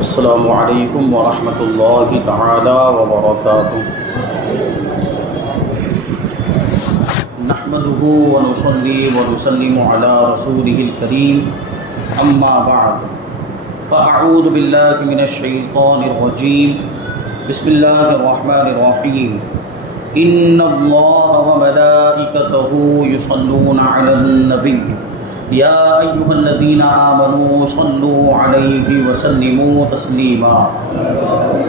السلام علیکم ورحمۃ اللہ تعالی وبرکاتہ۔ نحمده ونصلي ونسلم على رسوله الكريم اما بعد فاعوذ باللہ من الشیطان الرجیم بسم اللہ الرحمن الرحیم ان اللہ وملائکته یصلون علی النبی یا ایہا الذین آمنوا صلوا علیہ وسلموا تسلیما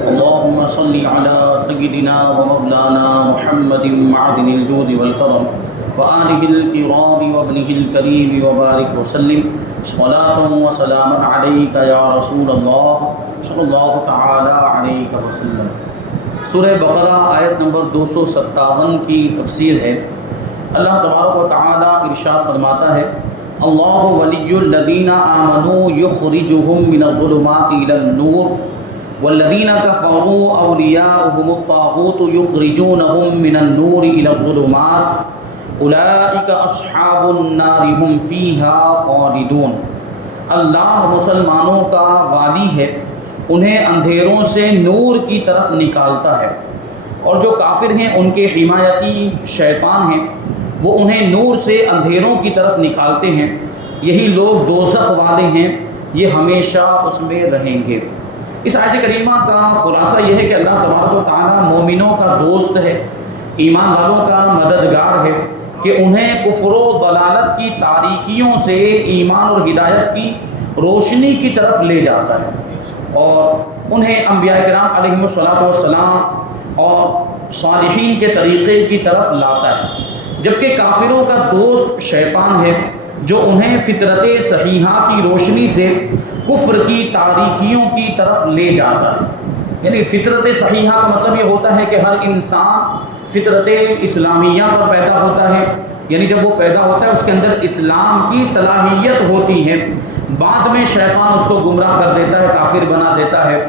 اللہم صل علی سیدنا ومولانا محمد معدن الجود والکرم وآلہ الکرام وابنہ الکریم وبارک وسلم صلاۃ وسلاما علیک یا رسول اللہ صلی اللہ تعالی علیہ وسلم۔ سورہ بقرہ آیت نمبر 257 کی تفسیر ہے۔ اللہ تبارک و تعالی ارشاد فرماتا ہے اللہ ولی الذین آمنوا یخرجہم من الظلمات الی النور والذین کفروا اولیاؤہم الطاغوت یخرجونہم من النور الی الظلمات اولئک اصحاب النار ہم فیہا خالدون۔ اللہ مسلمانوں کا والی ہے، انہیں اندھیروں سے نور کی طرف نکالتا ہے، اور جو کافر ہیں ان کے حمایتی شیطان ہیں، وہ انہیں نور سے اندھیروں کی طرف نکالتے ہیں۔ یہی لوگ دوزخ والے ہیں، یہ ہمیشہ اس میں رہیں گے۔ اس آیت کریمہ کا خلاصہ یہ ہے کہ اللہ تبارک و تعالیٰ مومنوں کا دوست ہے، ایمان والوں کا مددگار ہے، کہ انہیں کفر و ضلالت کی تاریکیوں سے ایمان اور ہدایت کی روشنی کی طرف لے جاتا ہے، اور انہیں انبیاء کرام علیہم السلام اور صالحین کے طریقے کی طرف لاتا ہے۔ جبکہ کافروں کا دوست شیطان ہے، جو انہیں فطرت صحیحہ کی روشنی سے کفر کی تاریکیوں کی طرف لے جاتا ہے۔ یعنی فطرت صحیحہ کا مطلب یہ ہوتا ہے کہ ہر انسان فطرت اسلامیہ پر پیدا ہوتا ہے، یعنی جب وہ پیدا ہوتا ہے اس کے اندر اسلام کی صلاحیت ہوتی ہے، بعد میں شیطان اس کو گمراہ کر دیتا ہے، کافر بنا دیتا ہے،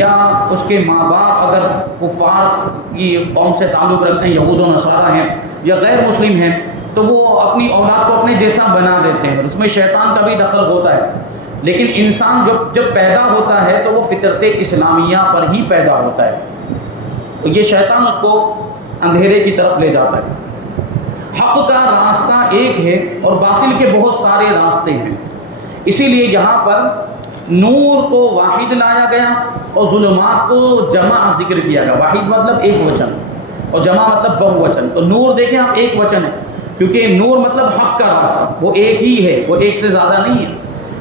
یا اس کے ماں باپ اگر کفار کی قوم سے تعلق رکھتے ہیں، یہود و نصارہ ہیں یا غیر مسلم ہیں، تو وہ اپنی اولاد کو اپنے جیسا بنا دیتے ہیں، اس میں شیطان کا بھی دخل ہوتا ہے۔ لیکن انسان جب پیدا ہوتا ہے تو وہ فطرت اسلامیہ پر ہی پیدا ہوتا ہے، تو یہ شیطان اس کو اندھیرے کی طرف لے جاتا ہے۔ حق کا راستہ ایک ہے اور باطل کے بہت سارے راستے ہیں، اسی لیے یہاں پر نور کو واحد لایا گیا اور ظلمات کو جمع ذکر کیا گیا۔ واحد مطلب ایک وچن اور جمع مطلب بہو وچن۔ تو نور دیکھیں آپ ایک وچن ہے، کیونکہ نور مطلب حق کا راستہ، وہ ایک ہی ہے، وہ ایک سے زیادہ نہیں ہے۔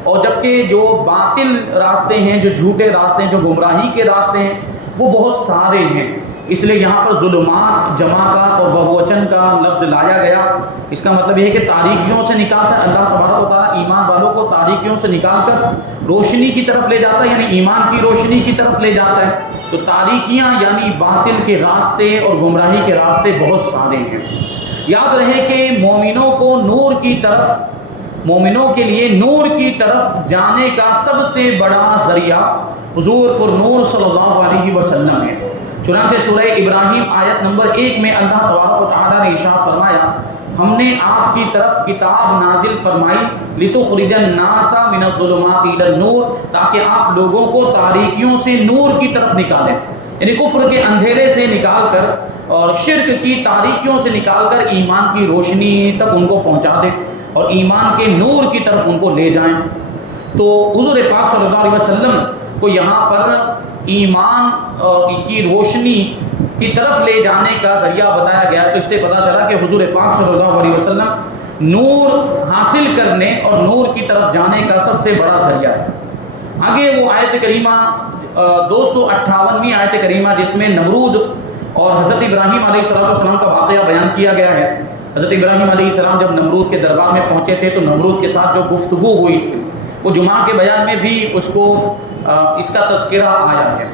اور جبکہ جو باطل راستے ہیں، جو جھوٹے راستے ہیں، جو گمراہی کے راستے ہیں، وہ بہت سارے ہیں، اس لیے یہاں پر ظلمات جمع کا اور بہووچن کا لفظ لایا گیا۔ اس کا مطلب یہ ہے کہ تاریکیوں سے نکالتا ہے اللہ تبارک و تعالیٰ، ایمان والوں کو تاریکیوں سے نکال کر روشنی کی طرف لے جاتا ہے، یعنی ایمان کی روشنی کی طرف لے جاتا ہے۔ تو تاریکیاں یعنی باطل کے راستے اور گمراہی کے راستے بہت سارے ہیں۔ یاد رہے کہ مومنوں کو نور کی طرف، مومنوں کے لیے نور کی طرف جانے کا سب سے بڑا ذریعہ حضور پر نور صلی اللہ علیہ وسلم ہے۔ چنانچہ سورہ ابراہیم آیت نمبر 1 میں اللہ تبارک و تعالیٰ نے ارشاد فرمایا ہم نے آپ کی طرف کتاب نازل فرمائی لتخرج الناس من الظلمات الی النور، تاکہ آپ لوگوں کو تاریکیوں سے نور کی طرف نکالیں، یعنی کفر کے اندھیرے سے نکال کر اور شرک کی تاریکیوں سے نکال کر ایمان کی روشنی تک ان کو پہنچا دیں اور ایمان کے نور کی طرف ان کو لے جائیں۔ تو حضور پاک صلی اللہ علیہ وسلم کو یہاں پر ایمان اور کی روشنی کی طرف لے جانے کا ذریعہ بتایا گیا۔ تو اس سے پتہ چلا کہ حضور پاک صلی اللہ علیہ وسلم نور حاصل کرنے اور نور کی طرف جانے کا سب سے بڑا ذریعہ ہے۔ آگے وہ آیت کریمہ 258ویں آیت کریمہ جس میں نمرود اور حضرت ابراہیم علیہ السلام کا واقعہ بیان کیا گیا ہے۔ حضرت ابراہیم علیہ السلام جب نمرود کے دربار میں پہنچے تھے تو نمرود کے ساتھ جو گفتگو ہوئی تھی وہ جمعہ کے بیان میں بھی اس کو اس کا تذکرہ آیا ہے۔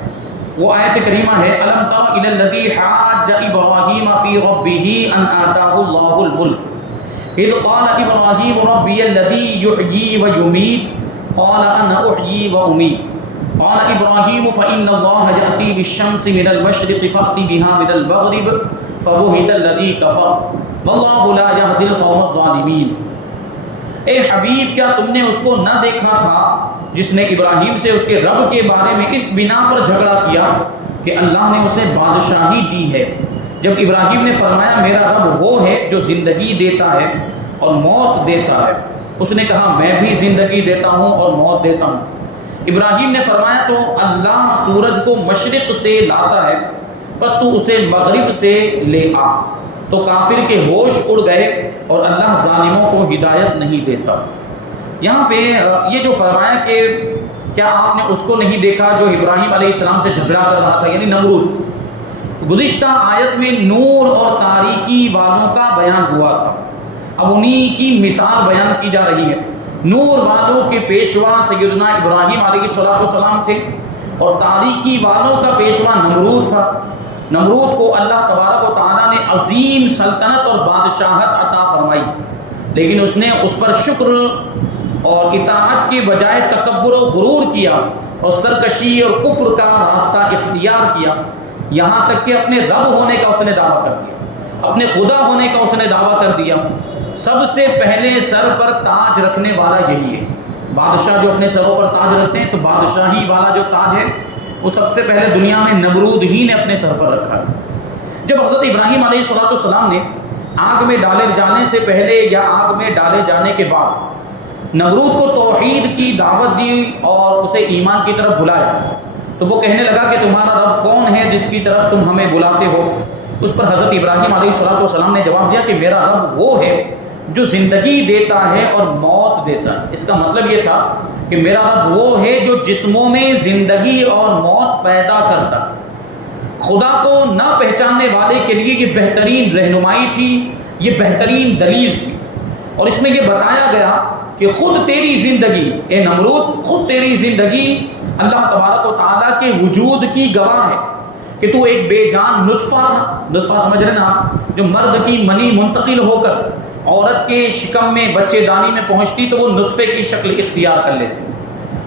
وہ آیت کریمہ ہے الم تر الی الذی حاج ابراہیم فی ربہ ان آتاہ اللہ الملک اذ قال ابراہیم ربی الذی یحیی ویمیت قال انا احیی وامیت قال ابراہیم فإن اللہ یأتی بالشمس من المشرق فأت بها من المغرب فبہت الذی کفر واللہ لا یہدی القوم الظالمین۔ اے حبیب کیا تم نے اس کو نہ دیکھا تھا جس نے ابراہیم سے اس کے رب کے بارے میں اس بنا پر جھگڑا کیا کہ اللہ نے اسے بادشاہی دی ہے۔ جب ابراہیم نے فرمایا میرا رب وہ ہے جو زندگی دیتا ہے اور موت دیتا ہے، اس نے کہا میں بھی زندگی دیتا ہوں اور موت دیتا ہوں۔ ابراہیم نے فرمایا تو اللہ سورج کو مشرق سے لاتا ہے، بس تو اسے مغرب سے لے آ۔ تو کافر کے ہوش اڑ گئے اور اللہ ظالموں کو ہدایت نہیں دیتا۔ یہاں پہ یہ جو فرمایا کہ کیا آپ نے اس کو نہیں دیکھا جو ابراہیم علیہ السلام سے جھگڑا کر رہا تھا، یعنی نمرود۔ گزشتہ آیت میں نور اور تاریکی والوں کا بیان ہوا تھا، اب انہی کی مثال بیان کی جا رہی ہے۔ نور والوں کے پیشوا سیدنا ابراہیم علیہ السلام تھے اور تاریکی والوں کا پیشوا نمرود تھا۔ نمرود کو اللہ تبارک و تعالیٰ نے عظیم سلطنت اور بادشاہت عطا فرمائی، لیکن اس نے اس پر شکر اور اطاعت کے بجائے تکبر و غرور کیا اور سرکشی اور کفر کا راستہ اختیار کیا، یہاں تک کہ اپنے رب ہونے کا اس نے دعویٰ کر دیا، اپنے خدا ہونے کا اس نے دعویٰ کر دیا۔ سب سے پہلے سر پر تاج رکھنے والا یہی ہے۔ بادشاہ جو اپنے سروں پر تاج رکھتے ہیں تو بادشاہی والا جو تاج ہے وہ سب سے پہلے دنیا میں نمرود ہی نے اپنے سر پر رکھا ہے۔ جب حضرت ابراہیم علیہ السلام نے آگ میں ڈالے جانے سے پہلے یا آگ میں ڈالے جانے کے بعد نمرود کو توحید کی دعوت دی اور اسے ایمان کی طرف بلایا، تو وہ کہنے لگا کہ تمہارا رب کون ہے جس کی طرف تم ہمیں بلاتے ہو؟ اس پر حضرت ابراہیم علیہ السلام نے جواب دیا کہ میرا رب وہ ہے جو زندگی دیتا ہے اور موت دیتا ہے۔ اس کا مطلب یہ تھا کہ میرا رب وہ ہے جو جسموں میں زندگی اور موت پیدا کرتا۔ خدا کو نہ پہچاننے والے کے لیے یہ بہترین رہنمائی تھی، یہ بہترین دلیل تھی، اور اس میں یہ بتایا گیا کہ خود تیری زندگی، اے نمرود، خود تیری زندگی اللہ تبارک و تعالیٰ کے وجود کی گواہ ہے کہ تو ایک بے جان نطفہ تھا۔ نطفہ سمجھ رہے نا آپ، جو مرد کی منی منتقل ہو کر عورت کے شکم میں بچے دانی میں پہنچتی تو وہ نطفے کی شکل اختیار کر لیتی،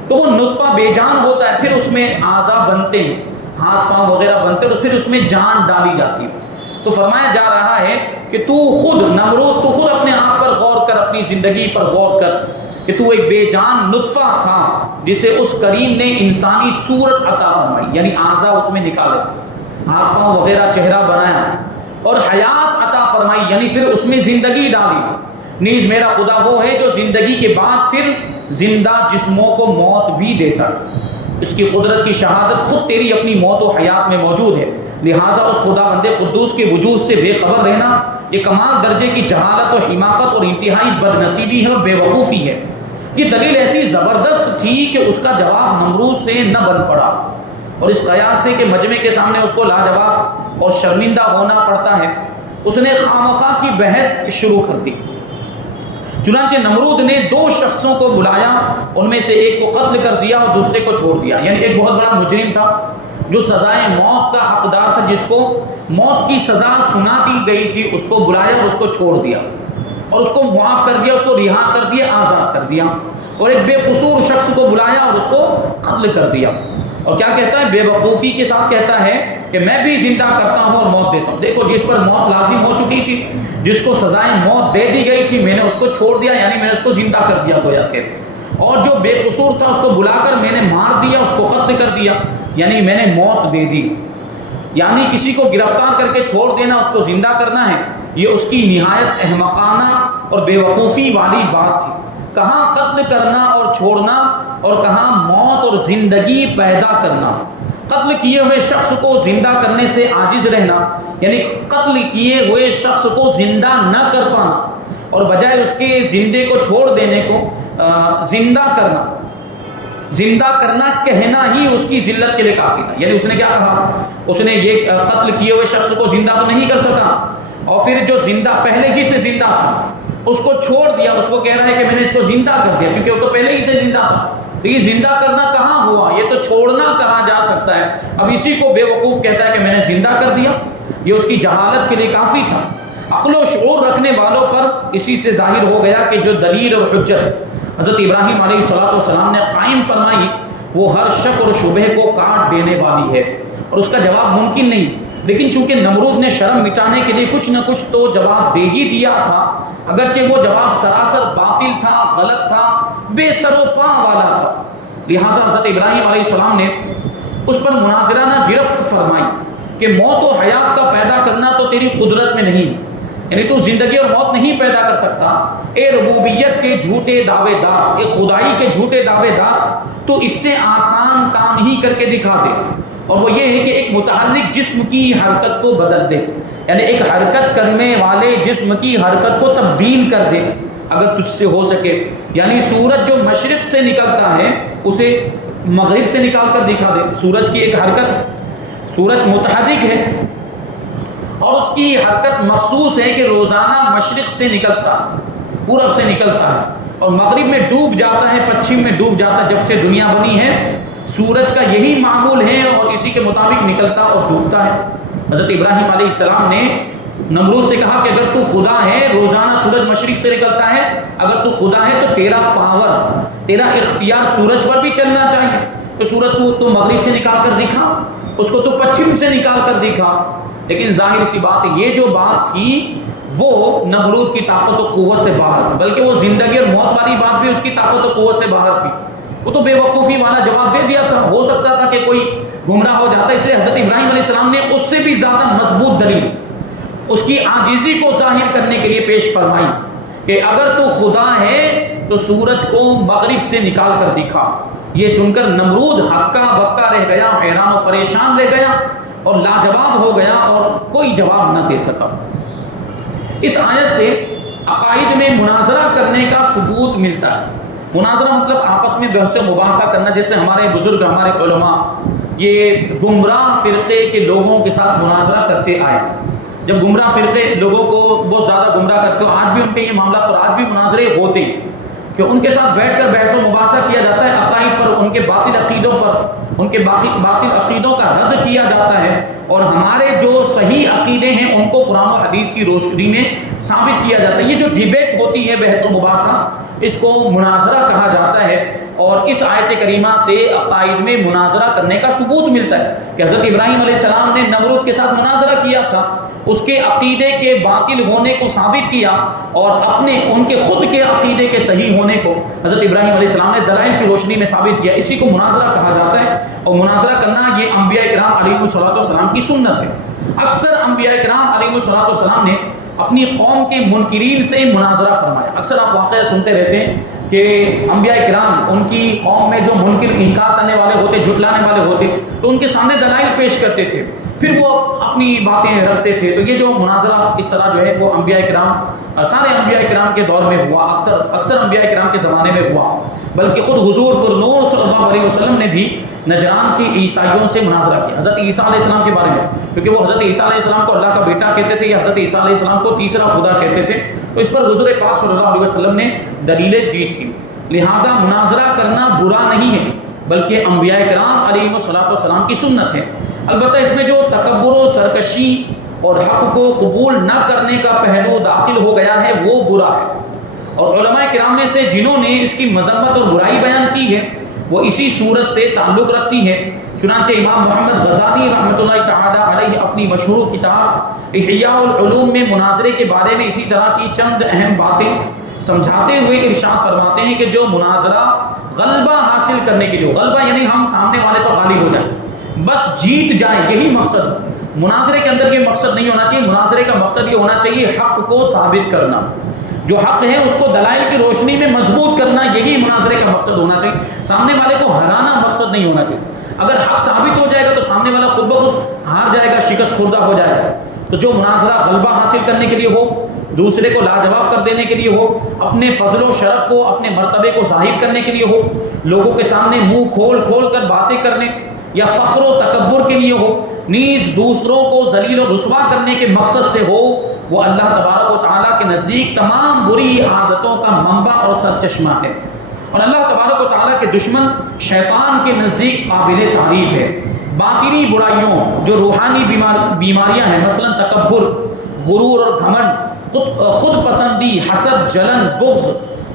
تو وہ نطفہ بے جان ہوتا ہے، پھر اس میں اعضاء بنتے ہیں، ہاتھ پاؤں وغیرہ بنتے ہیں، تو پھر اس میں جان ڈالی جاتی ہے۔ تو فرمایا جا رہا ہے کہ تو خود نمرود، تو خود اپنے آپ پر غور کر، اپنی زندگی پر غور کر کہ تو ایک بے جان نطفہ تھا جسے اس کریم نے انسانی صورت عطا فرمائی، یعنی اعضاء اس میں نکالے، ہاتھ پاؤں وغیرہ چہرہ بنایا اور حیات عطا فرمائی، یعنی پھر اس میں زندگی ڈالی۔ نیز میرا خدا وہ ہے جو زندگی کے بعد پھر زندہ جسموں کو موت بھی دیتا، اس کی قدرت کی شہادت خود تیری اپنی موت و حیات میں موجود ہے، لہٰذا اس خدا بند قدوس کے وجود سے بے خبر رہنا یہ کمال درجے کی جہالت و حماقت اور انتہائی بد نصیبی ہے اور بے وقوفی ہے۔ یہ دلیل ایسی زبردست تھی کہ اس کا جواب نمرود سے نہ بن پڑا، اور اس خیال سے کہ مجمع کے سامنے اس کو لاجواب اور شرمندہ ہونا پڑتا ہے، اس نے خامخواہ کی بحث شروع کر دی۔ چنانچہ نمرود نے دو شخصوں کو بلایا، ان میں سے ایک کو قتل کر دیا اور دوسرے کو چھوڑ دیا، یعنی ایک بہت بڑا مجرم تھا جو سزائے موت کا حقدار تھا، جس کو موت کی سزا سنا دی گئی تھی، اس کو بلایا اور اس کو چھوڑ دیا اور اس کو معاف کر دیا، اس کو رہا کر دیا، آزاد کر دیا، اور ایک بے قصور شخص کو بلایا اور اس کو قتل کر دیا۔ اور کیا کہتا ہے؟ بے وقوفی کے ساتھ کہتا ہے کہ میں بھی زندہ کرتا ہوں اور موت دیتا ہوں۔ دیکھو، جس پر موت لازم ہو چکی تھی، جس کو سزائے موت دے دی گئی تھی، میں نے اس کو چھوڑ دیا، یعنی میں نے اس کو زندہ کر دیا گویا کہ، اور جو بے قصور تھا اس کو بلا کر میں نے مار دیا، اس کو قتل کر دیا، یعنی میں نے موت دے دی۔ یعنی کسی کو گرفتار کر کے چھوڑ دینا، اس کو زندہ کرنا ہے، یہ اس کی نہایت احمقانہ اور بے وقوفی والی بات تھی۔ کہاں قتل کرنا اور چھوڑنا، اور کہاں موت اور زندگی پیدا کرنا۔ قتل کیے ہوئے شخص کو زندہ کرنے سے عاجز رہنا، یعنی قتل کیے ہوئے شخص کو زندہ نہ کر پانا، اور بجائے اس کے زندے کو چھوڑ دینے کو زندہ کرنا، زندہ کرنا کہنا ہی اس کی ذلت کے لیے کافی تھا۔ یعنی اس نے کیا کہا؟ اس نے یہ قتل کیے ہوئے شخص کو زندہ تو نہیں کر سکا، اور پھر جو زندہ پہلے ہی سے زندہ تھا اس کو چھوڑ دیا، اس کو کہہ رہا ہے کہ میں نے اس کو زندہ کر دیا، کیونکہ وہ تو پہلے ہی سے زندہ تھا۔ لیکن زندہ کرنا کہاں ہوا؟ یہ تو چھوڑنا کہاں جا سکتا ہے؟ اب اسی کو بے وقوف کہتا ہے کہ میں نے زندہ کر دیا، یہ اس کی جہالت کے لیے کافی تھا۔ عقل و شعور رکھنے والوں پر اسی سے ظاہر ہو گیا کہ جو دلیل اور حجت حضرت ابراہیم علیہ السلام نے قائم فرمائی وہ ہر شک اور شبہ کو کاٹ دینے والی ہے، اور اس کا جواب ممکن نہیں۔ لیکن چونکہ نمرود نے شرم مٹانے کے لیے کچھ نہ کچھ تو جواب دے ہی دیا تھا، اگرچہ وہ جواب سراسر باطل تھا، غلط تھا، بے سر و پا والا تھا، لہٰذا حضرت ابراہیم علیہ السلام نے اس پر مناظرانہ گرفت فرمائی کہ موت و حیات کا پیدا کرنا تو تیری قدرت میں نہیں، یعنی تو زندگی اور موت نہیں پیدا کر سکتا، اے ربوبیت کے جھوٹے دعوے دار، اے خدائی کے جھوٹے دعوے دار، تو اس سے آسان کام ہی کر کے دکھا دے، اور وہ یہ ہے کہ ایک متحرک جسم کی حرکت کو بدل دے، یعنی ایک حرکت کرنے والے جسم کی حرکت کو تبدیل کر دے اگر تجھ سے ہو سکے، یعنی سورج جو مشرق سے نکلتا ہے اسے مغرب سے نکال کر دکھا دے۔ سورج کی ایک حرکت، سورج متحرک ہے اور اس کی حرکت مخصوص ہے کہ روزانہ مشرق سے نکلتا ہے، پورب سے نکلتا ہے اور مغرب میں ڈوب جاتا ہے، پچھم میں ڈوب جاتا ہے۔ جب سے دنیا بنی ہے سورج کا یہی معمول ہے اور اسی کے مطابق نکلتا اور ڈوبتا ہے۔ حضرت ابراہیم علیہ السلام نے نمرود سے کہا کہ اگر تو خدا ہے، روزانہ سورج مشرق سے نکلتا ہے، اگر تو خدا ہے تو تیرا پاور، تیرا اختیار سورج پر بھی چلنا چاہیے، تو سورج کو تو مغرب سے نکال کر دکھا، اس کو تو پچھم سے نکال کر دکھا۔ لیکن ظاہر سی بات ہے یہ جو بات تھی وہ نمرود کی طاقت و قوت سے باہر تھی، بلکہ وہ زندگی اور موت والی بات بھی اس کی طاقت و قوت سے باہر تھی۔ وہ تو بے وقوفی والا جواب دے دیا تھا، ہو سکتا تھا کہ کوئی گمراہ ہو جاتا، اس لیے حضرت ابراہیم علیہ السلام نے اس سے بھی زیادہ مضبوط دلیل اس کی عاجزی کو ظاہر کرنے کے لیے پیش فرمائی کہ اگر تو خدا ہے تو سورج کو مغرب سے نکال کر دکھا۔ یہ سن کر نمرود ہکا بکا رہ گیا، حیران و پریشان رہ گیا اور لاجواب ہو گیا اور کوئی جواب نہ دے سکا۔ اس آیت سے عقائد میں مناظرہ کرنے کا ثبوت ملتا ہے۔ مناظرہ مطلب آپس میں بحث و مباحثہ کرنا، جیسے ہمارے بزرگ، ہمارے علماء یہ گمراہ فرقے کے لوگوں کے ساتھ مناظرہ کرتے آئے۔ جب گمراہ فرقے لوگوں کو بہت زیادہ گمراہ کرتے ہو، آج بھی ان کے یہ معاملات پر آج بھی مناظرے ہوتے ہیں کہ ان کے ساتھ بیٹھ کر بحث و مباحثہ کیا جاتا ہے، عقائد پر، ان کے باطل عقیدوں پر، ان کے باطل عقیدوں کا رد کیا جاتا ہے، اور ہمارے جو صحیح عقیدے ہیں ان کو قرآن و حدیث کی روشنی میں ثابت کیا جاتا ہے۔ یہ جو ڈیبیٹ ہوتی ہے، بحث و مباحثہ، اس کو مناظرہ کہا جاتا ہے، اور اس آیت کریمہ سے عقائد میں مناظرہ کرنے کا ثبوت ملتا ہے کہ حضرت ابراہیم علیہ السلام نے نمرود کے ساتھ مناظرہ کیا تھا، اس کے عقیدے کے باطل ہونے کو ثابت کیا اور اپنے ان کے خود کے عقیدے کے صحیح ہونے کو حضرت ابراہیم علیہ السلام نے دلائل کی روشنی میں ثابت کیا۔ اسی کو مناظرہ کہا جاتا ہے، اور مناظرہ کرنا یہ انبیاء کرام علیہ الصلوۃ والسلام کی سنت ہے۔ اکثر انبیاء کرام علیہ الصلوۃ والسلام نے اپنی قوم کے منکرین سے مناظرہ فرمایا۔ اکثر آپ واقعہ سنتے رہتے ہیں کہ انبیاء کرام ان کی قوم میں جو منکر، انکار کرنے والے ہوتے، جھٹلانے والے ہوتے، تو ان کے سامنے دلائل پیش کرتے تھے، پھر وہ اپنی باتیں رکھتے تھے۔ تو یہ جو مناظرہ اس طرح جو ہے وہ انبیاء کرام، سارے انبیاء کرام کے دور میں ہوا، اکثر انبیاء کرام کے زمانے میں ہوا، بلکہ خود حضور پر نور صلی اللہ علیہ وسلم نے بھی نجران کے عیسائیوں سے مناظرہ کیا، حضرت عیسیٰ علیہ السلام کے بارے میں، کیونکہ وہ حضرت عیسیٰ علیہ السلام کو اللہ کا بیٹا کہتے تھے یا حضرت عیسیٰ علیہ السلام کو تیسرا خدا کہتے تھے، تو اس پر حضور پاک صلی اللہ علیہ وسلم نے دلیلیں دی تھی۔ لہٰذا مناظرہ کرنا برا نہیں ہے، بلکہ انبیاء کرام علیہ السلام کی سنت ہے۔ البتہ اس میں جو تکبر و سرکشی اور حق کو قبول نہ کرنے کا پہلو داخل ہو گیا ہے وہ برا ہے، اور علماء کرام میں سے جنہوں نے اس کی مذمت اور برائی بیان کی ہے وہ اسی صورت سے تعلق رکھتی ہے۔ چنانچہ امام محمد غزالی رحمۃ اللہ تعالی علیہ اپنی مشہور کتاب احیاء العلوم میں مناظرے کے بارے میں اسی طرح کی چند اہم باتیں سمجھاتے ہوئے ارشاد فرماتے ہیں کہ جو مناظرہ غلبہ حاصل کرنے کے لیے، غلبہ یعنی ہم سامنے والے پر غالب ہو جائیں، بس جیت جائیں، یہی مقصد، مناظرے کے اندر یہ مقصد نہیں ہونا چاہیے۔ مناظرے کا مقصد یہ ہونا چاہیے حق کو ثابت کرنا، جو حق ہے اس کو دلائل کی روشنی میں مضبوط کرنا، یہی مناظرے کا مقصد ہونا چاہیے۔ سامنے والے کو ہرانا مقصد نہیں ہونا چاہیے۔ اگر حق ثابت ہو جائے گا تو سامنے والا خود بخود ہار جائے گا، شکست خوردہ ہو جائے گا۔ تو جو مناظرہ غلبہ حاصل کرنے کے لیے ہو، دوسرے کو لاجواب کر دینے کے لیے ہو، اپنے فضل و شرف کو، اپنے مرتبے کو ظاہر کرنے کے لیے ہو، لوگوں کے سامنے منہ کھول کھول کر باتیں کرنے یا فخر و تکبر کے لیے ہو، نیز دوسروں کو ذلیل و رسوا کرنے کے مقصد سے ہو، وہ اللہ تبارک و تعالیٰ کے نزدیک تمام بری عادتوں کا منبع اور سرچشمہ ہے، اور اللہ تبارک و تعالیٰ کے دشمن شیطان کے نزدیک قابل تعریف ہے۔ باطنی برائیوں جو روحانی بیماریاں ہیں، مثلا تکبر، غرور اور گھمنڈ، خود پسندی، حسد، جلن، بغض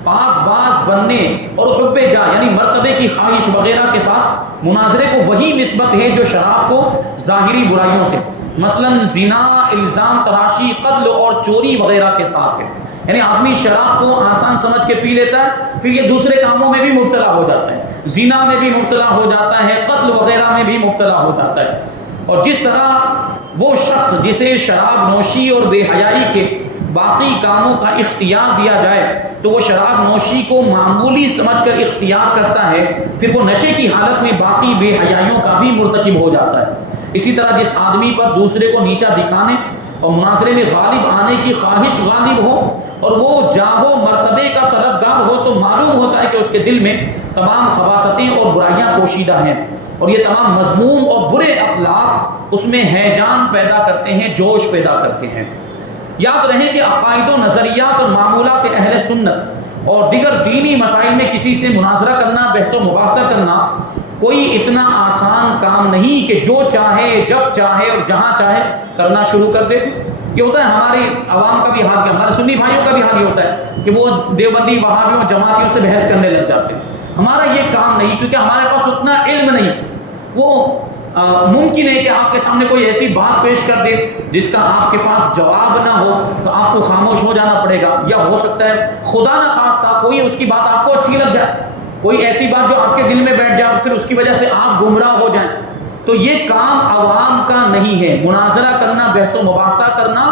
پاک باز بننے اور حب جا یعنی مرتبے کی خواہش وغیرہ کے ساتھ مناظرے کو وہی نسبت ہے جو شراب کو ظاہری برائیوں سے مثلا زنا، الزام تراشی، قتل اور چوری وغیرہ کے ساتھ ہے۔ یعنی آدمی شراب کو آسان سمجھ کے پی لیتا ہے، پھر یہ دوسرے کاموں میں بھی مبتلا ہو جاتا ہے، زنا میں بھی مبتلا ہو جاتا ہے، قتل وغیرہ میں بھی مبتلا ہو جاتا ہے۔ اور جس طرح وہ شخص جسے شراب نوشی اور بے حیائی کے باقی کاموں کا اختیار دیا جائے تو وہ شراب نوشی کو معمولی سمجھ کر اختیار کرتا ہے، پھر وہ نشے کی حالت میں باقی بے حیائیوں کا بھی مرتکب ہو جاتا ہے۔ اسی طرح جس آدمی پر دوسرے کو نیچا دکھانے اور مناظرے میں غالب آنے کی خواہش غالب ہو اور وہ جاہو مرتبے کا طلبگار ہو تو معلوم ہوتا ہے کہ اس کے دل میں تمام خباثتیں اور برائیاں پوشیدہ ہیں، اور یہ تمام مذموم اور برے اخلاق اس میں ہیجان پیدا کرتے ہیں، جوش پیدا کرتے ہیں۔ یاد رہے کہ عقائد و نظریات اور معمولات اہل سنت اور دیگر دینی مسائل میں کسی سے مناظرہ کرنا، بحث و مباحثہ کرنا کوئی اتنا آسان کام نہیں کہ جو چاہے جب چاہے اور جہاں چاہے کرنا شروع کر دے۔ یہ ہوتا ہے ہمارے عوام کا بھی حال، کیا ہمارے سنی بھائیوں کا بھی حال یہ ہوتا ہے کہ وہ دیوبندی وہابیوں جماعتیوں سے بحث کرنے لگ جاتے ہیں۔ ہمارا یہ کام نہیں، کیونکہ ہمارے پاس اتنا علم نہیں۔ وہ ممکن ہے کہ آپ کے سامنے کوئی ایسی بات پیش کر دے جس کا آپ کے پاس جواب نہ ہو تو آپ کو خاموش ہو جانا پڑے گا، یا ہو سکتا ہے خدا نہ خواستہ کوئی اس کی بات آپ کو اچھی لگ جائے، کوئی ایسی بات جو آپ کے دل میں بیٹھ جائے، پھر اس کی وجہ سے آپ گمراہ ہو جائیں۔ تو یہ کام عوام کا نہیں ہے، مناظرہ کرنا، بحث و مباحثہ کرنا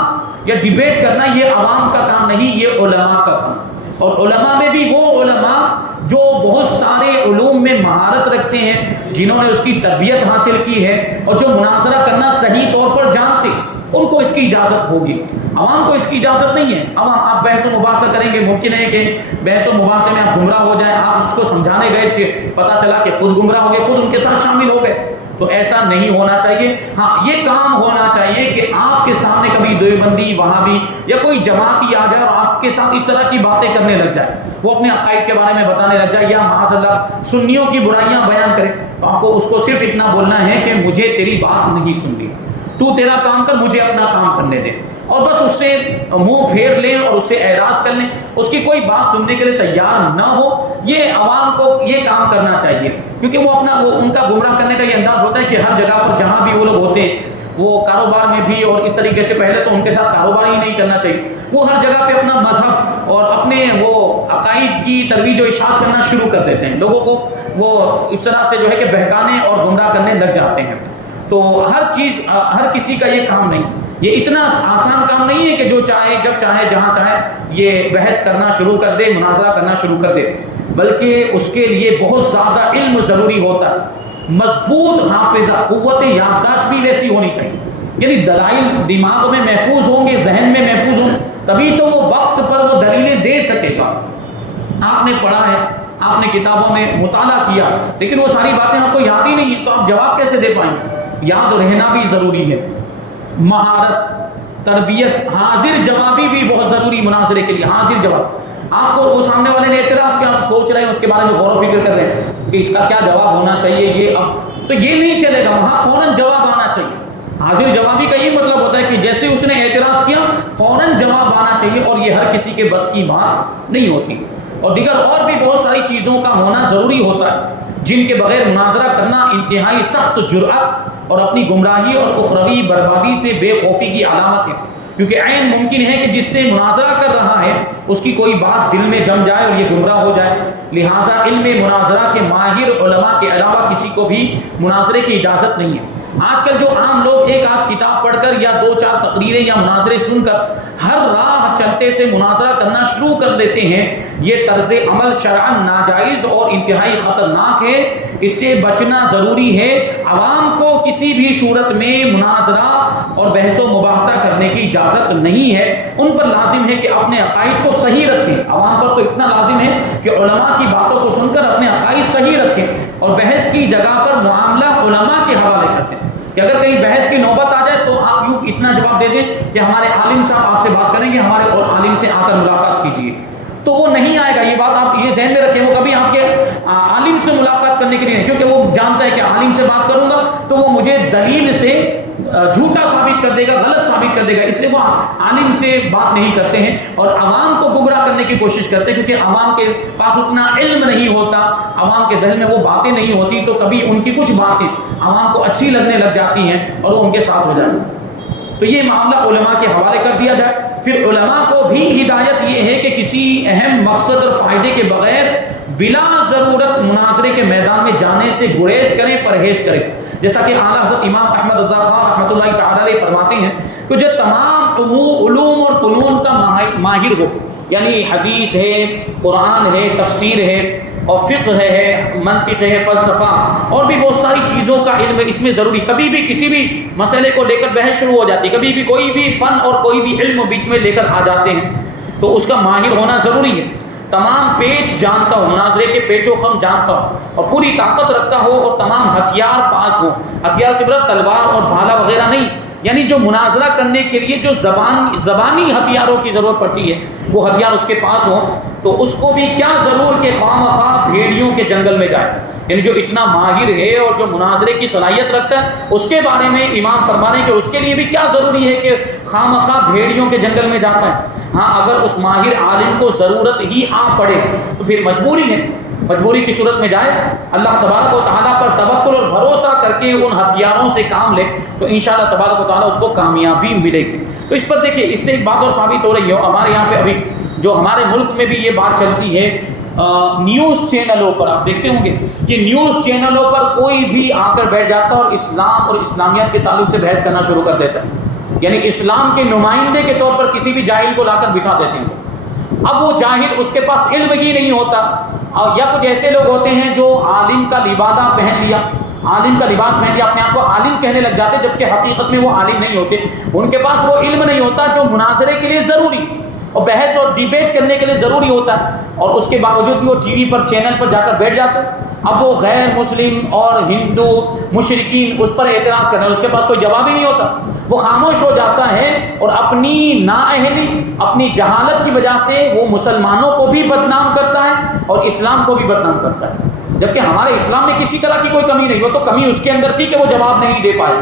یا ڈیبیٹ کرنا یہ عوام کا کام نہیں، یہ علماء کا کام۔ اور علماء میں بھی وہ علماء جو بہت سارے علوم میں مہارت رکھتے ہیں، جنہوں نے اس کی تربیت حاصل کی ہے اور جو مناظرہ کرنا صحیح طور پر جانتے، ان کو اس کی اجازت ہوگی۔ عوام کو اس کی اجازت نہیں ہے۔ عوام آپ بحث و مباحثہ کریں گے، ممکن ہے کہ بحث و مباحثے میں آپ گمراہ ہو جائیں، آپ اس کو سمجھانے گئے تھے، پتہ چلا کہ خود گمراہ ہو گئے، خود ان کے ساتھ شامل ہو گئے، تو ایسا نہیں ہونا چاہیے۔ ہاں یہ کام ہونا چاہیے کہ آپ کے سامنے کبھی دیوبندی، وہابی یا کوئی جماعتی آ جائے اور آپ کے ساتھ اس طرح کی باتیں کرنے لگ جائے، وہ اپنے عقائد کے بارے میں بتانے لگ جائے، یا معاذ اللہ سنیوں کی برائیاں بیان کرے، تو آپ کو اس کو صرف اتنا بولنا ہے کہ مجھے تیری بات نہیں سننی، تو تیرا کام کر، مجھے اپنا کام کرنے دے، اور بس اس سے منہ پھیر لیں اور اس سے اعراض کر لیں، اس کی کوئی بات سننے کے لیے تیار نہ ہو۔ یہ عوام کو یہ کام کرنا چاہیے، کیونکہ وہ ان کا گمراہ کرنے کا یہ انداز ہوتا ہے کہ ہر جگہ پر جہاں بھی وہ لوگ ہوتے ہیں، وہ کاروبار میں بھی اور اس طریقے سے، پہلے تو ان کے ساتھ کاروبار ہی نہیں کرنا چاہیے، وہ ہر جگہ پہ اپنا مذہب اور اپنے وہ عقائد کی ترویج و اشاعت کرنا شروع کر دیتے ہیں، لوگوں کو وہ اس طرح سے جو ہے کہ بہکانے اور گمراہ کرنے لگ جاتے ہیں۔ تو ہر کسی کا یہ کام نہیں، یہ اتنا آسان کام نہیں ہے کہ جو چاہے جب چاہے جہاں چاہے یہ بحث کرنا شروع کر دے، مناظرہ کرنا شروع کر دے، بلکہ اس کے لیے بہت زیادہ علم ضروری ہوتا ہے، مضبوط حافظہ، قوت یادداشت بھی ویسی ہونی چاہیے، یعنی دلائل دماغ میں محفوظ ہوں گے، ذہن میں محفوظ ہوں، تبھی تو وہ وقت پر وہ دلیلیں دے سکے گا۔ آپ نے پڑھا ہے، آپ نے کتابوں میں مطالعہ کیا، لیکن وہ ساری باتیں آپ کو یاد ہی نہیں ہیں، تو آپ جواب کیسے دے پائیں گے؟ یاد رہنا بھی ضروری ہے، مہارت، تربیت، حاضر جوابی بھی بہت ضروری مناظرے کے لیے، حاضر جواب۔ آپ کو وہ سامنے والے نے اعتراض کیا، آپ سوچ رہے ہیں اس کے بارے میں، غور و فکر کر رہے ہیں کہ اس کا کیا جواب ہونا چاہیے، یہ اب تو یہ نہیں چلے گا، وہاں فوراً جواب آنا چاہیے۔ حاضر جوابی کا یہ مطلب ہوتا ہے کہ جیسے اس نے اعتراض کیا فوراً جواب آنا چاہیے، اور یہ ہر کسی کے بس کی بات نہیں ہوتی، اور دیگر اور بھی بہت ساری چیزوں کا ہونا ضروری ہوتا ہے جن کے بغیر مناظرہ کرنا انتہائی سخت جرأت اور اپنی گمراہی اور اخروی بربادی سے بے خوفی کی علامت ہے، کیونکہ عین ممکن ہے کہ جس سے مناظرہ کر رہا ہے اس کی کوئی بات دل میں جم جائے اور یہ گمراہ ہو جائے۔ لہٰذا علم مناظرہ کے ماہر علماء کے علاوہ کسی کو بھی مناظرے کی اجازت نہیں ہے۔ آج کل جو عام لوگ ایک آدھ کتاب پڑھ کر یا دو چار تقریریں یا مناظرے سن کر ہر راہ چلتے سے مناظرہ کرنا شروع کر دیتے ہیں، یہ طرز عمل شرعاً ناجائز اور انتہائی خطرناک ہے، اس سے بچنا ضروری ہے۔ عوام کو کسی بھی صورت میں مناظرہ اور بحث و مباحثہ کرنے کی اجازت نہیں ہے، ان پر لازم ہے کہ اپنے عقائد کو صحیح رکھیں۔ عوام پر تو اتنا لازم ہے کہ علماء کی باتوں کو سن کر اپنے عقائد صحیح رکھیں، اور بحث کی جگہ پر معاملہ علماء کے حوالے کرتے ہیں کہ اگر کہیں بحث کی نوبت آ جائے تو آپ یوں اتنا جواب دے دیں کہ ہمارے عالم صاحب آپ سے بات کریں گے، ہمارے اور عالم سے آ کر ملاقات کیجیے، تو وہ نہیں آئے گا. یہ بات آپ یہ ذہن میں رکھیں, وہ کبھی آپ کے عالم سے ملاقات کرنے کے لیے نہیں, کیونکہ وہ جانتا ہے کہ عالم سے بات کروں گا تو وہ مجھے دلیل سے جھوٹا ثابت کر دے گا, غلط ثابت کر دے گا, اس لیے وہ عالم سے بات نہیں کرتے ہیں اور عوام کو گمراہ کرنے کی کوشش کرتے ہیں, کیونکہ عوام کے پاس اتنا علم نہیں ہوتا, عوام کے ذہن میں وہ باتیں نہیں ہوتی, تو کبھی ان کی کچھ باتیں عوام کو اچھی لگنے لگ جاتی ہیں اور وہ ان کے ساتھ ہو جاتی ہیں. تو یہ معاملہ علماء کے حوالے کر دیا جائے. پھر علماء کو بھی ہدایت یہ ہے کہ کسی اہم مقصد اور فائدے کے بغیر بلا ضرورت مناظرے کے میدان میں جانے سے گریز کریں, پرہیز کریں. جیسا کہ اعلیٰ حضرت امام احمد رضا خان رحمۃ اللہ تعالی علیہ فرماتے ہیں کہ جو تمام علوم اور فنون کا ماہر ہو, یعنی حدیث ہے, قرآن ہے, تفسیر ہے اور فقہ ہے, منطق ہے, فلسفہ اور بھی بہت ساری چیزوں کا علم ہے, اس میں ضروری کبھی بھی کسی بھی مسئلے کو لے کر بحث شروع ہو جاتی ہے, کبھی بھی کوئی بھی فن اور کوئی بھی علم بیچ میں لے کر آ جاتے ہیں, تو اس کا ماہر ہونا ضروری ہے. تمام پیچ جانتا ہو, مناظرے کے پیچ و خم جانتا ہو اور پوری طاقت رکھتا ہو اور تمام ہتھیار پاس ہو. ہتھیار سے مراد تلوار اور بھالا وغیرہ نہیں, یعنی جو مناظرہ کرنے کے لیے جو زبانی ہتھیاروں کی ضرورت پڑتی ہے وہ ہتھیار اس کے پاس ہو. تو اس کو بھی کیا ضرور کہ خواہ مخواہ بھیڑیوں کے جنگل میں جائے, یعنی جو اتنا ماہر ہے اور جو مناظرے کی صلاحیت رکھتا ہے, اس کے بارے میں امام فرما رہے ہیں کہ اس کے لیے بھی کیا ضروری ہے کہ خواہ مخواہ بھیڑیوں کے جنگل میں جاتا ہے. ہاں اگر اس ماہر عالم کو ضرورت ہی آ پڑے تو پھر مجبوری ہے, مجبوری کی صورت میں جائے, اللہ تبارک و تعالیٰ پر توکل اور بھروسہ کر کے ان ہتھیاروں سے کام لے تو انشاءاللہ تبارک و تعالیٰ اس کو کامیابی ملے گی. تو اس پر دیکھیے, اس سے ایک بات اور ثابت ہو رہی ہے, ہمارے یہاں پہ ابھی جو ہمارے ملک میں بھی یہ بات چلتی ہے, نیوز چینلوں پر آپ دیکھتے ہوں گے کہ نیوز چینلوں پر کوئی بھی آ کر بیٹھ جاتا ہے اور اسلام اور اسلامیات کے تعلق سے بحث کرنا شروع کر دیتا ہے, یعنی اسلام کے نمائندے کے طور پر کسی بھی جاہل کو لا کر بٹھا دیتے ہیں. اب وہ جاہل, اس کے پاس علم ہی نہیں ہوتا, یا کچھ ایسے لوگ ہوتے ہیں جو عالم کا لبادہ پہن لیا, عالم کا لباس پہن لیا, اپنے آپ کو عالم کہنے لگ جاتے, جبکہ حقیقت میں وہ عالم نہیں ہوتے. ان کے پاس وہ علم نہیں ہوتا جو مناظرے کے لیے ضروری اور بحث اور ڈیبیٹ کرنے کے لیے ضروری ہوتا ہے, اور اس کے باوجود بھی وہ ٹی وی پر, چینل پر جا کر بیٹھ جاتے ہیں. اب وہ غیر مسلم اور ہندو مشرکین اس پر اعتراض کرنے, اس کے پاس کوئی جواب ہی نہیں ہوتا, وہ خاموش ہو جاتا ہے اور اپنی نااہلی, اپنی جہالت کی وجہ سے وہ مسلمانوں کو بھی بدنام کرتا ہے اور اسلام کو بھی بدنام کرتا ہے. جبکہ ہمارے اسلام میں کسی طرح کی کوئی کمی نہیں, وہ تو کمی اس کے اندر تھی کہ وہ جواب نہیں دے پائے,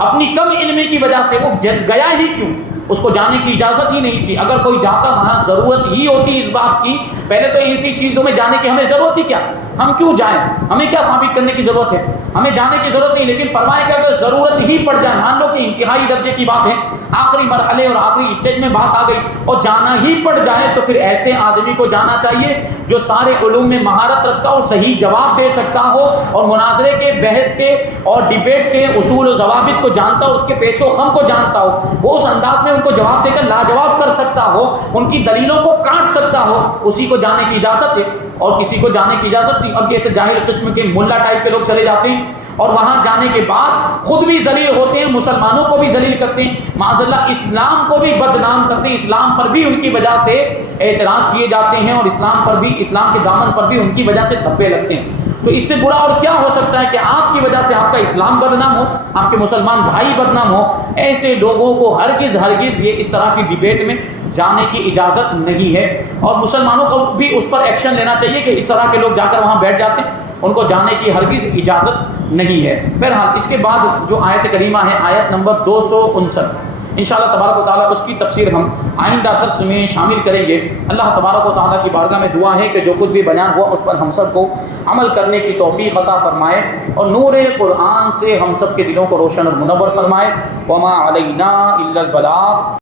اپنی کم علمی کی وجہ سے وہ گیا ہی کیوں, اس کو جانے کی اجازت ہی نہیں تھی. اگر کوئی جاتا وہاں ضرورت ہی ہوتی اس بات کی, پہلے تو ایسی چیزوں میں جانے کی ہمیں ضرورت ہی کیا, ہم کیوں جائیں, ہمیں کیا ثابت کرنے کی ضرورت ہے, ہمیں جانے کی ضرورت نہیں. لیکن فرمایا کہ اگر ضرورت ہی پڑ جائے, مان لو کہ انتہائی درجے کی بات ہے, آخری مرحلے اور آخری اسٹیج میں بات آ گئی اور جانا ہی پڑ جائے, تو پھر ایسے آدمی کو جانا چاہیے جو سارے علوم میں مہارت رکھتا ہو, صحیح جواب دے سکتا ہو اور مناظرے کے, بحث کے اور ڈیبیٹ کے اصول و ضوابط کو جانتا ہو, اس کے پیچ و خم کو جانتا ہو, وہ اس انداز میں ان کو جواب دے کر لاجواب کر سکتا ہو, ان کی دلیلوں کو کاٹ سکتا ہو, اسی کو جانے کی اجازت ہے اور کسی کو جانے کی اجازت نہیں. اب جیسے جاہل قسم کے ملا ٹائپ کے لوگ چلے جاتے ہیں اور وہاں جانے کے بعد خود بھی ذلیل ہوتے ہیں, مسلمانوں کو بھی ذلیل کرتے ہیں, معاذ اللہ اسلام کو بھی بدنام کرتے ہیں, اسلام پر بھی ان کی وجہ سے اعتراض کیے جاتے ہیں اور اسلام پر بھی, اسلام کے دامن پر بھی ان کی وجہ سے دھبے لگتے ہیں. تو اس سے برا اور کیا ہو سکتا ہے کہ آپ کی وجہ سے آپ کا اسلام بدنام ہو, آپ کے مسلمان بھائی بدنام ہو. ایسے لوگوں کو ہرگز یہ اس طرح کی ڈیبیٹ میں جانے کی اجازت نہیں ہے, اور مسلمانوں کو بھی اس پر ایکشن لینا چاہیے کہ اس طرح کے لوگ جا کر وہاں بیٹھ جاتے ہیں, ان کو جانے کی ہرگز اجازت نہیں ہے. بہرحال اس کے بعد جو آیت کریمہ ہے, آیت نمبر 259, انشاءاللہ تبارک و تعالیٰ اس کی تفسیر ہم آئندہ درس میں شامل کریں گے. اللہ تبارک و تعالیٰ کی بارگاہ میں دعا ہے کہ جو کچھ بھی بیان ہوا اس پر ہم سب کو عمل کرنے کی توفیق عطا فرمائے اور نور قرآن سے ہم سب کے دلوں کو روشن اور منور فرمائے. وما علینا الا البلاغ.